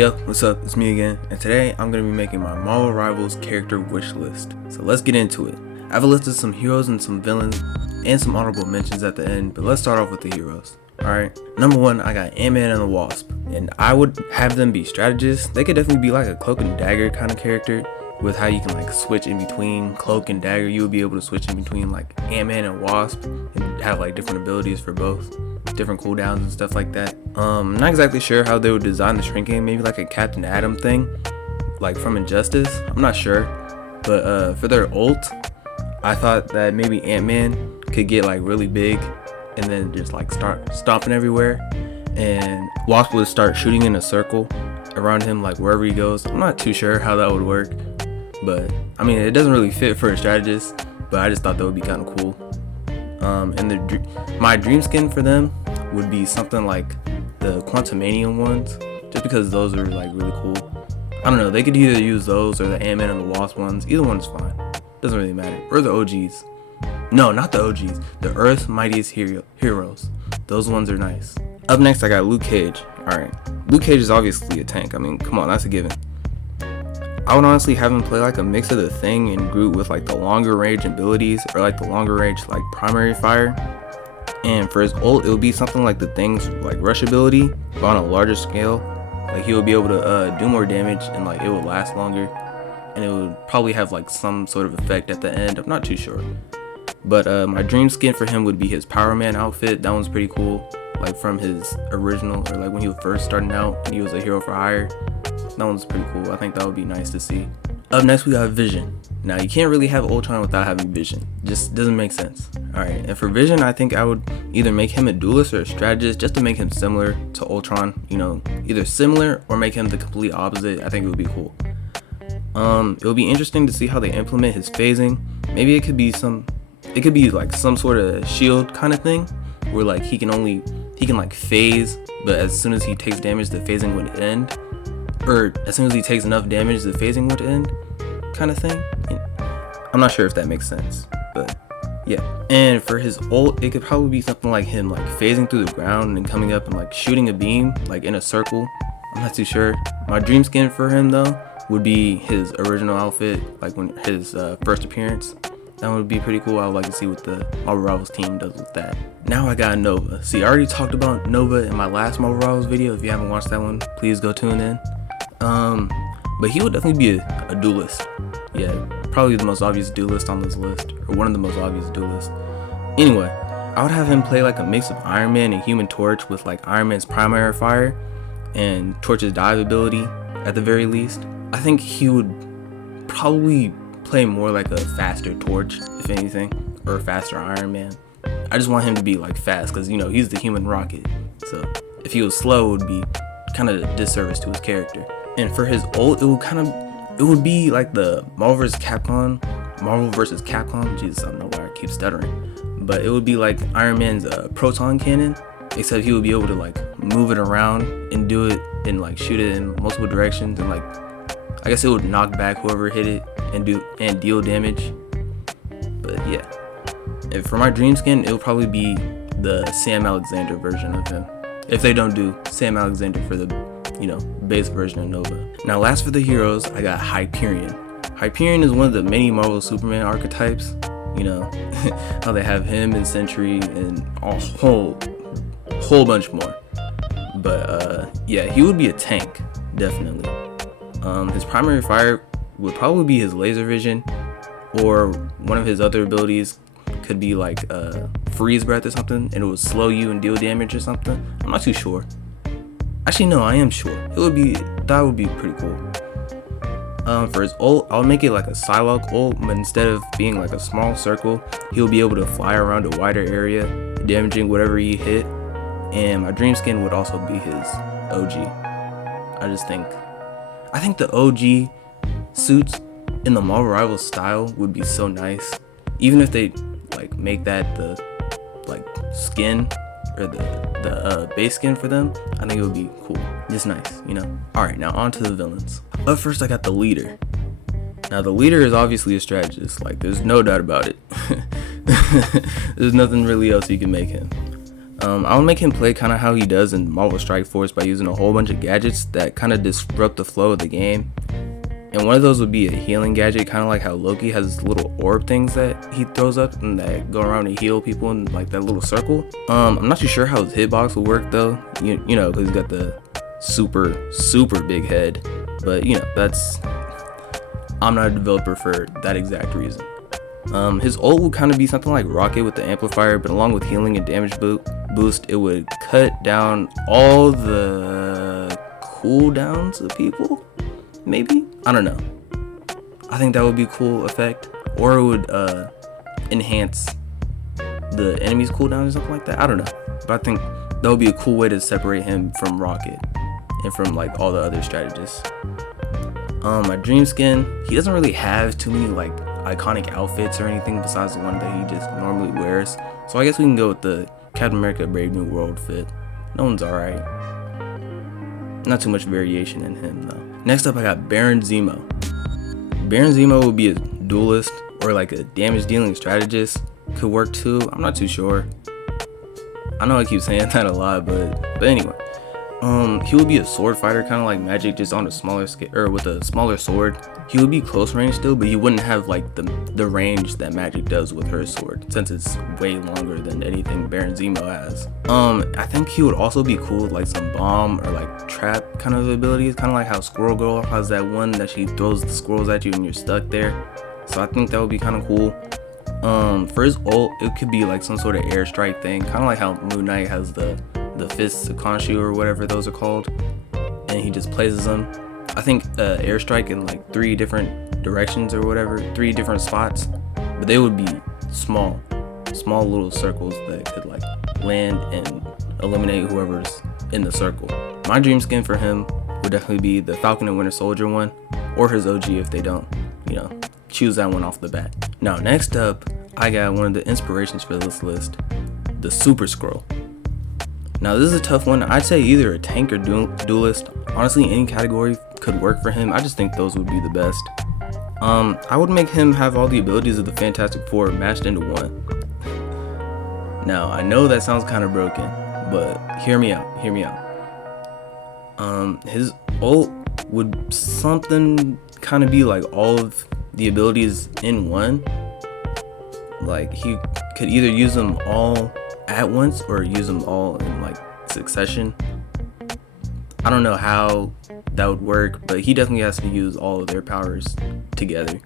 Yo, what's up? It's me again, and today I'm going to be making my Marvel Rivals character wish list. So let's get into it. I have a list of some heroes and some villains, and some honorable mentions at the end, but let's start off with the heroes. Alright, number one, I got Ant-Man and the Wasp, and I would have them be strategists. They could definitely be like a cloak and dagger kind of character, with how you can like switch in between cloak and dagger. You would be able to switch in between like Ant-Man and Wasp, and have like different abilities for both, different cooldowns and stuff like that. I'm not exactly sure how they would design the shrinking, maybe like a Captain Atom thing, like from Injustice. I'm not sure, but for their ult, I thought that maybe Ant-Man could get like really big and then just like start stomping everywhere, and Wasp would start shooting in a circle around him like wherever he goes. I'm not too sure how that would work, but I mean it doesn't really fit for a strategist, but I just thought that would be kind of cool. And my dream skin for them would be something like the Quantumanium ones, just because those are like really cool. I don't know, they could either use those or the Ant-Man and the Wasp ones. Either one's fine, doesn't really matter. Or the OGs. No, not the OGs, the Earth's Mightiest Heroes. Those ones are nice. Up next I got Luke Cage. Alright, Luke Cage is obviously a tank. I mean, come on, that's a given. I would honestly have him play like a mix of the Thing and Groot with like the longer range abilities, or like the longer range like primary fire. And for his ult, it would be something like the Thing's like rush ability, but on a larger scale. Like he would be able to do more damage, and like it would last longer, and it would probably have like some sort of effect at the end. I'm not too sure. But my dream skin for him would be his Power Man outfit. That one's pretty cool, like from his original, or like when he was first starting out and he was a hero for hire. That one's pretty cool. I think that would be nice to see. Up next we got Vision. Now you can't really have Ultron without having Vision. Just doesn't make sense. Alright, and for Vision, I think I would either make him a duelist or a strategist, just to make him similar to Ultron. You know, either similar or make him the complete opposite. I think it would be cool. It would be interesting to see how they implement his phasing. Maybe it could be like some sort of shield kind of thing, where like he can like phase, but as soon as he takes damage, the phasing would end. Or as soon as he takes enough damage, the phasing would end, kind of thing. I'm not sure if that makes sense, but yeah. And for his ult, it could probably be something like him like phasing through the ground and coming up and like shooting a beam like in a circle. I'm not too sure. My dream skin for him though would be his original outfit, like when his first appearance. That would be pretty cool. I would like to see what the Marvel Rivals team does with that. Now I got Nova. See, I already talked about Nova in my last Marvel Rivals video. If you haven't watched that one, please go tune in. But he would definitely be a duelist. Yeah, probably the most obvious duelist on this list, or one of the most obvious duelists. Anyway, I would have him play like a mix of Iron Man and Human Torch, with like Iron Man's primary fire and Torch's dive ability at the very least. I think he would probably play more like a faster Torch, if anything, or a faster Iron Man. I just want him to be like fast, because you know he's the Human Rocket. So if he was slow, it would be kind of a disservice to his character. And for his ult, it would be like the Marvel vs. Capcom. Jesus, I don't know why I keep stuttering. But it would be like Iron Man's proton cannon, except he would be able to like move it around and do it and like shoot it in multiple directions, and like I guess it would knock back whoever hit it and deal damage. But yeah. And for my dream skin, it would probably be the Sam Alexander version of him, if they don't do Sam Alexander for the, you know, base version of Nova. Now last for the heroes, I got Hyperion. Hyperion is one of the many Marvel Superman archetypes. You know, how they have him and Sentry and a whole bunch more. But yeah, he would be a tank, definitely. His primary fire would probably be his laser vision, or one of his other abilities could be like freeze breath or something, and it would slow you and deal damage or something. I'm not too sure. Actually, no, I am sure. That would be pretty cool. For his ult, I'll make it like a Psylocke ult, but instead of being like a small circle, he'll be able to fly around a wider area, damaging whatever he hit. And my dream skin would also be his OG. I think the OG suits in the Marvel Rivals style would be so nice. Even if they like make that the like skin, or the base skin for them, I think it would be cool. Just nice, you know. Alright, now on to the villains. Up first I got the Leader. Now the Leader is obviously a strategist, like there's no doubt about it. There's nothing really else you can make him. I'll make him play kind of how he does in Marvel Strike Force by using a whole bunch of gadgets that kind of disrupt the flow of the game. And one of those would be a healing gadget, kind of like how Loki has little orb things that he throws up and that go around and heal people in like that little circle. I'm not too sure how his hitbox will work though, you know, because he's got the super big head. But you know, I'm not a developer for that exact reason. His ult would kind of be something like Rocket with the amplifier, but along with healing and damage boost, it would cut down all the cooldowns of people. Maybe? I don't know. I think that would be a cool effect. Or it would enhance the enemy's cooldown or something like that. I don't know. But I think that would be a cool way to separate him from Rocket and from like all the other strategists. My dream skin, he doesn't really have too many like iconic outfits or anything besides the one that he just normally wears. So I guess we can go with the Captain America Brave New World fit. That one's alright. Not too much variation in him though. Next up I got Baron Zemo. Baron Zemo would be a duelist or like a damage dealing strategist. Could work too. I'm not too sure. I know I keep saying that a lot, but anyway. He would be a sword fighter, kind of like Magic, just on a smaller scale, or with a smaller sword. He would be close range still, but he wouldn't have like the range that Magic does with her sword, since it's way longer than anything Baron Zemo has. I think he would also be cool with like some bomb or like trap kind of abilities, kind of like how Squirrel Girl has that one that she throws the squirrels at you and you're stuck there. So I think that would be kind of cool. For his ult, it could be like some sort of airstrike thing, kind of like how Moon Knight has the fists of Khonshu or whatever those are called, and he just places them. I think airstrike in like 3 different directions or whatever, 3 different spots, but they would be small little circles that could like land and eliminate whoever's in the circle. My dream skin for him would definitely be the Falcon and Winter Soldier one, or his OG if they don't, you know, choose that one off the bat. Now next up, I got one of the inspirations for this list, the Super Skrull. Now this is a tough one. I'd say either a tank or duelist. Honestly, any category could work for him. I just think those would be the best. I would make him have all the abilities of the Fantastic Four mashed into one. Now I know that sounds kind of broken, but hear me out. His ult would something kind of be like all of the abilities in one. Like he could either use them all at once or use them all in like succession. I don't know how that would work, but he definitely has to use all of their powers together.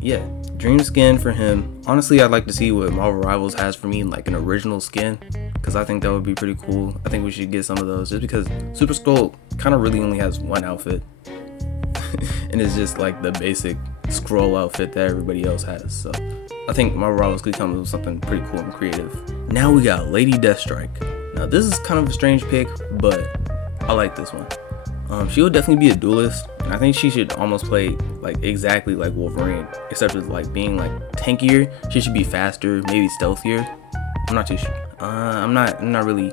Yeah, dream skin for him. Honestly, I'd like to see what Marvel Rivals has for me in like an original skin, because I think that would be pretty cool. I think we should get some of those, just because Super Skrull kind of really only has one outfit and it's just like the basic Skrull outfit that everybody else has. So I think Marvel Rivals could come up with something pretty cool and creative. Now we got Lady Deathstrike. Now this is kind of a strange pick, but I like this one. She would definitely be a duelist, and I think she should almost play like exactly like Wolverine, except with like being like tankier. She should be faster, maybe stealthier. I'm not too sure. I'm not really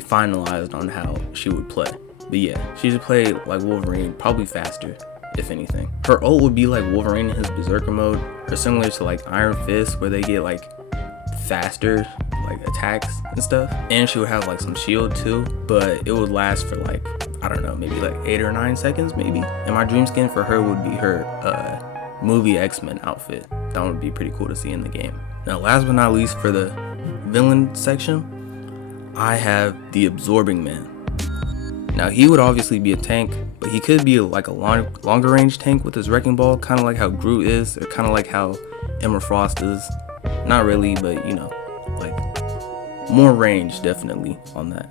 finalized on how she would play. But yeah, she should play like Wolverine, probably faster, if anything. Her ult would be like Wolverine in his Berserker mode, or similar to like Iron Fist, where they get like faster like attacks and stuff. And she would have like some shield too, but it would last for like, I don't know, maybe like 8 or 9 seconds maybe. And my dream skin for her would be her movie X-Men outfit. That would be pretty cool to see in the game. Now last but not least, for the villain section, I have the Absorbing Man. Now he would obviously be a tank, but he could be like a longer range tank with his Wrecking Ball, kind of like how Groot is, or kind of like how Emma Frost is. Not really, but you know, like more range definitely on that.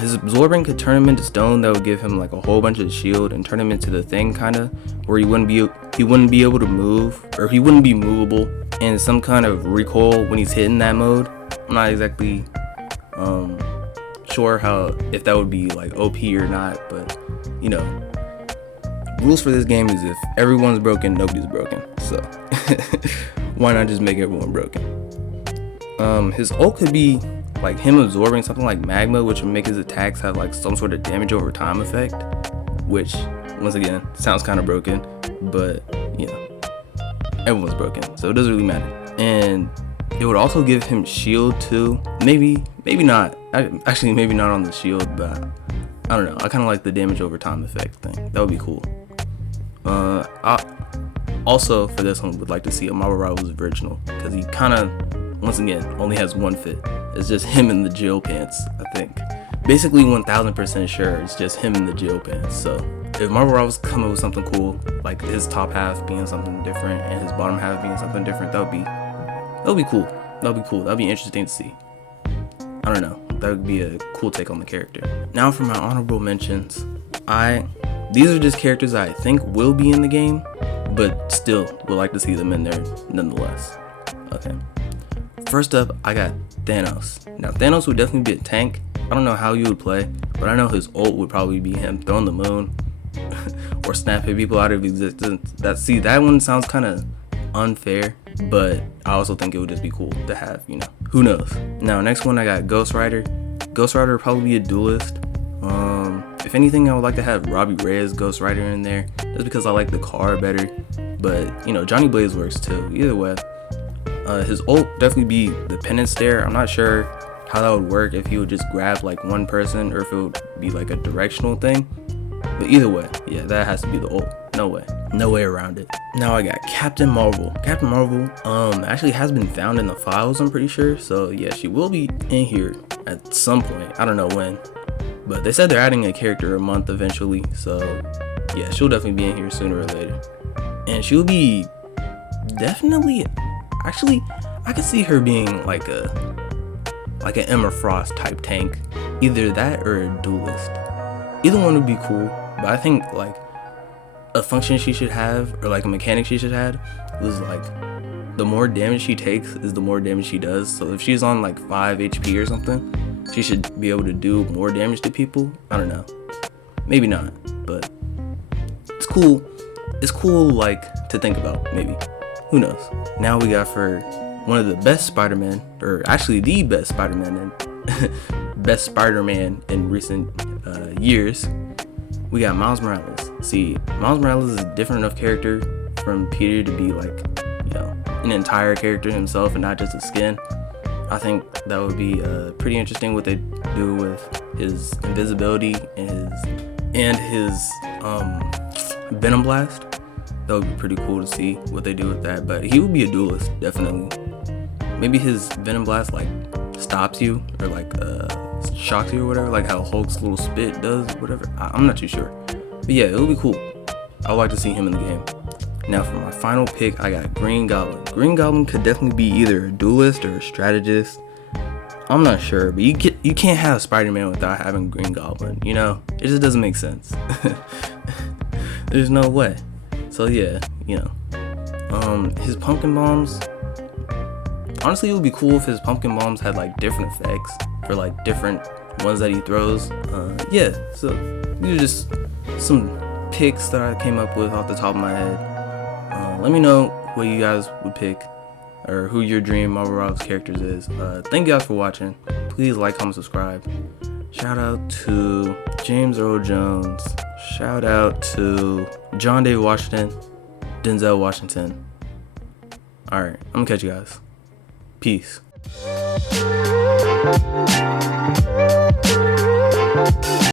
His Absorbing could turn him into stone. That would give him like a whole bunch of shield and turn him into the Thing, kind of, where he wouldn't be able to move, or he wouldn't be movable, and some kind of recoil when he's hitting that mode. I'm not exactly sure if that would be like OP or not, but you know, rules for this game is if everyone's broken, nobody's broken. So why not just make everyone broken? His ult could be like him absorbing something like magma, which would make his attacks have like some sort of damage over time effect, which once again sounds kind of broken, but you know, everyone's broken, so it doesn't really matter. And It would also give him shield too. Maybe not. Actually, maybe not on the shield, but I don't know. I kind of like the damage over time effect thing. That would be cool. I also for this one would like to see a Marvel Rivals original, because he kind of, once again, only has one fit. It's just him in the jail pants, I think. Basically 1000% sure it's just him in the jail pants. So if Marvel Rivals come up with something cool, like his top half being something different and his bottom half being something different, that would be cool. That'd be interesting to see. I don't know. That would be a cool take on the character. Now for my honorable mentions. These are just characters I think will be in the game, but still would like to see them in there nonetheless. Okay. First up, I got Thanos. Now Thanos would definitely be a tank. I don't know how you would play, but I know his ult would probably be him throwing the moon or snapping people out of existence. That one sounds kind of unfair, but I also think it would just be cool to have, who knows. Now next one, I got Ghost Rider. Ghost Rider would probably be a duelist. If anything, I would like to have Robbie Reyes Ghost Rider in there, just because I like the car better. But Johnny Blaze works too. Either way, his ult definitely be the penance stare. I'm not sure how that would work, if he would just grab like one person or if it would be like a directional thing. But either way, yeah, that has to be the ult. No way around it. Now I got Captain Marvel. Captain Marvel actually has been found in the files, I'm pretty sure. So yeah, she will be in here at some point. I don't know when, but they said they're adding a character a month eventually. So yeah, she'll definitely be in here sooner or later. And she'll be definitely, actually, I could see her being like an Emma Frost type tank. Either that or a duelist. Either one would be cool, but I think like a function she should have, or like a mechanic she should have, was like the more damage she takes is the more damage she does. So if she's on like 5 HP or something, she should be able to do more damage to people. I don't know, maybe not, but it's cool. It's cool, like, to think about. Maybe, who knows. Now we got for one of the best Spider-Man, or actually the best Spider-Man in recent years. We got Miles Morales. See, Miles Morales is a different enough character from Peter to be like, an entire character himself and not just a skin. I think that would be pretty interesting what they do with his invisibility and his Venom Blast. That would be pretty cool to see what they do with that. But he would be a duelist, definitely. Maybe his Venom Blast like stops you or like shocks you or whatever, like how Hulk's little spit does, whatever. I'm not too sure, but yeah, it would be cool. I would like to see him in the game. Now for my final pick, I got Green Goblin. Green Goblin could definitely be either a duelist or a strategist. I'm not sure, but you can't have Spider-Man without having Green Goblin. It just doesn't make sense. There's no way. So yeah, his pumpkin bombs. Honestly, it would be cool if his pumpkin bombs had like different effects for like different ones that he throws. Yeah, so these are just some picks that I came up with off the top of my head. Let me know what you guys would pick, or who your dream Marvel Rivals characters is. Thank you guys for watching. Please like, comment, subscribe. Shout out to James Earl Jones. Shout out to John David Washington, Denzel Washington. Alright, I'm gonna catch you guys. Peace.